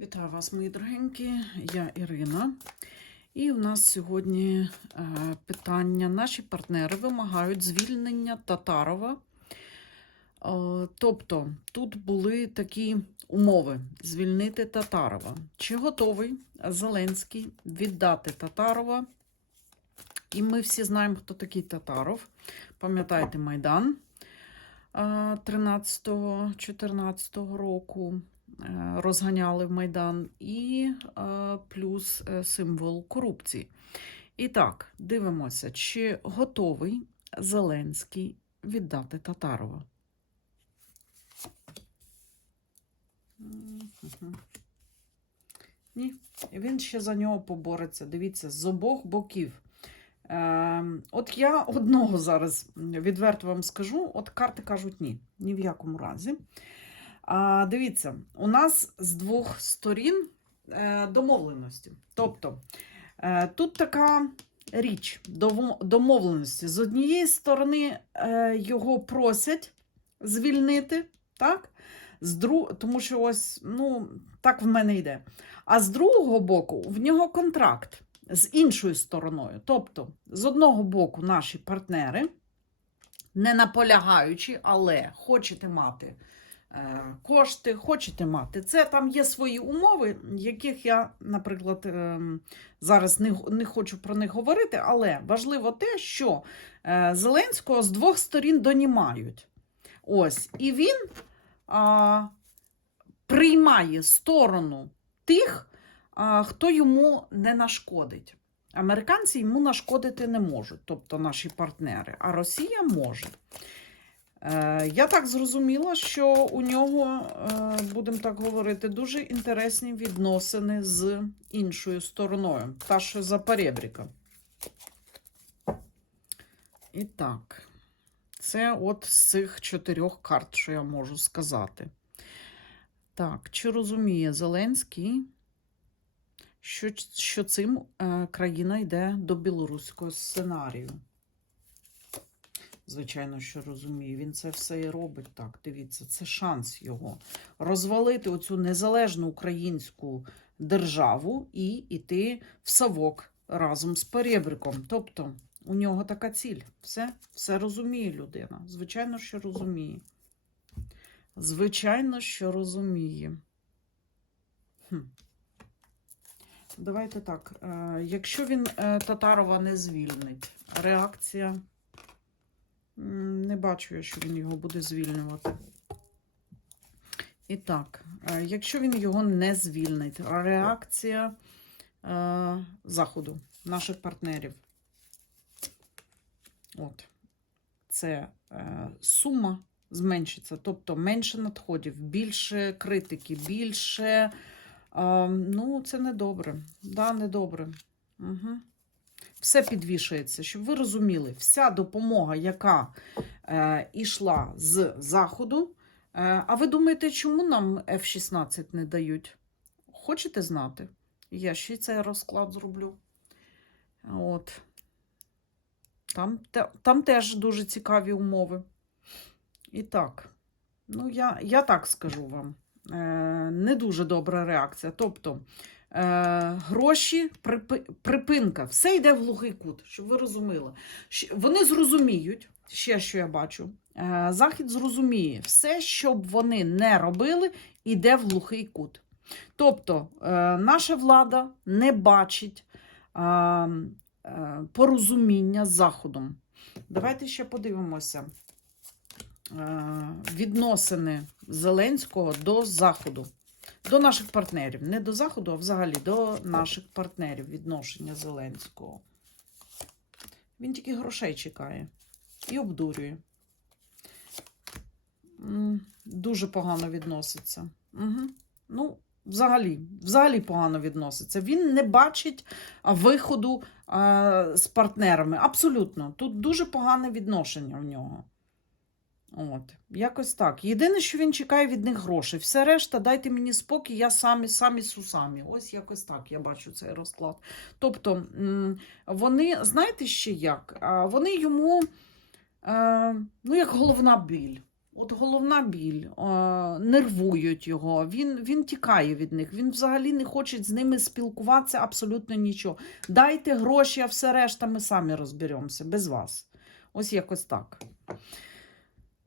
Вітаю вас, мої дорогенькі. Я Ірина. І у нас сьогодні е, питання. Наші партнери вимагають звільнення Татарова. Е, тобто, тут були такі умови: звільнити Татарова. Чи готовий Зеленський віддати Татарова? І ми всі знаємо, хто такий Татаров. Пам'ятаєте Майдан 13-14 року е, розганяли в Майдан, і е, плюс е, символ корупції. І так, дивимося, чи готовий Зеленський віддати Татарова. Ні, він ще за нього побореться. Дивіться, з обох боків. Е, от я одного зараз відверто вам скажу: от карти кажуть ні, ні в якому разі. А, дивіться, у нас з двох сторін е, домовленості. Тобто е, тут така річ домовленості. З однієї сторони е, його просять звільнити, так? З друг... Тому що ось, ну, так в мене йде. А з другого боку, в нього контракт з іншою стороною. Тобто, з одного боку, наші партнери, не наполягаючи, але хочете мати кошти, хочете мати це. Там є свої умови, яких я, наприклад, е, зараз не, не хочу про них говорити, але важливо те, що е, Зеленського з двох сторін донімають. Ось, і він а, приймає сторону тих, а, хто йому не нашкодить. Американці йому нашкодити не можуть, тобто наші партнери, а Росія може. Е, я так зрозуміла, що у нього, е, будемо так говорити, дуже інтересні відносини з іншою стороною, та що за перебріка. І так, це от з цих чотирьох карт, що я можу сказати. Так, чи розуміє Зеленський, що, що цим е, країна йде до білоруського сценарію? Звичайно, що розуміє. Він це все і робить так. Дивіться, це шанс його розвалити оцю незалежну українську державу і йти в совок разом з перебриком. Тобто у нього така ціль. Все, все розуміє людина. Звичайно, що розуміє. Звичайно, що розуміє. Хм. Давайте так. Е, якщо він е, Татарова не звільнить, реакція. Не бачу я, що він його буде звільнювати. І так, е, якщо він його не звільнить, реакція е, Заходу, наших партнерів. От. Це е, сума зменшиться, тобто менше надходів, більше критики, більше. Е, ну, це недобре. Да, недобре. Угу. Все підвішується, щоб ви розуміли, вся допомога, яка е, ішла з Заходу. Е, а ви думаєте, чому нам F-16 не дають? Хочете знати? Я ще цей розклад зроблю. От. Там, те- там теж дуже цікаві умови. І так, ну я, я так скажу вам. Е, не дуже добра реакція. Тобто гроші, припи- припинка, все йде в глухий кут, щоб ви розуміли. Вони зрозуміють, ще що я бачу, е, Захід зрозуміє, все, що б вони не робили, йде в глухий кут. Тобто е, наша влада не бачить е, е, порозуміння з Заходом. Давайте ще подивимося е, відносини Зеленського до Заходу, до наших партнерів. Не до Заходу, а взагалі до наших партнерів відношення Зеленського. Він тільки грошей чекає і обдурює. Дуже погано відноситься. Угу. Ну, взагалі, взагалі погано відноситься. Він не бачить виходу а, з партнерами. Абсолютно. Тут дуже погане відношення в нього. От, якось так. Єдине, що він чекає від них грошей. Все решта, дайте мені спокій, я самі, самі сусамі. Ось якось так я бачу цей розклад. Тобто, вони, знаєте ще як? Вони йому, е, ну, як головна біль. От головна біль, е, нервують його, він, він тікає від них, він взагалі не хоче з ними спілкуватися абсолютно нічого. Дайте гроші, а все решта ми самі розберемося без вас. Ось якось так.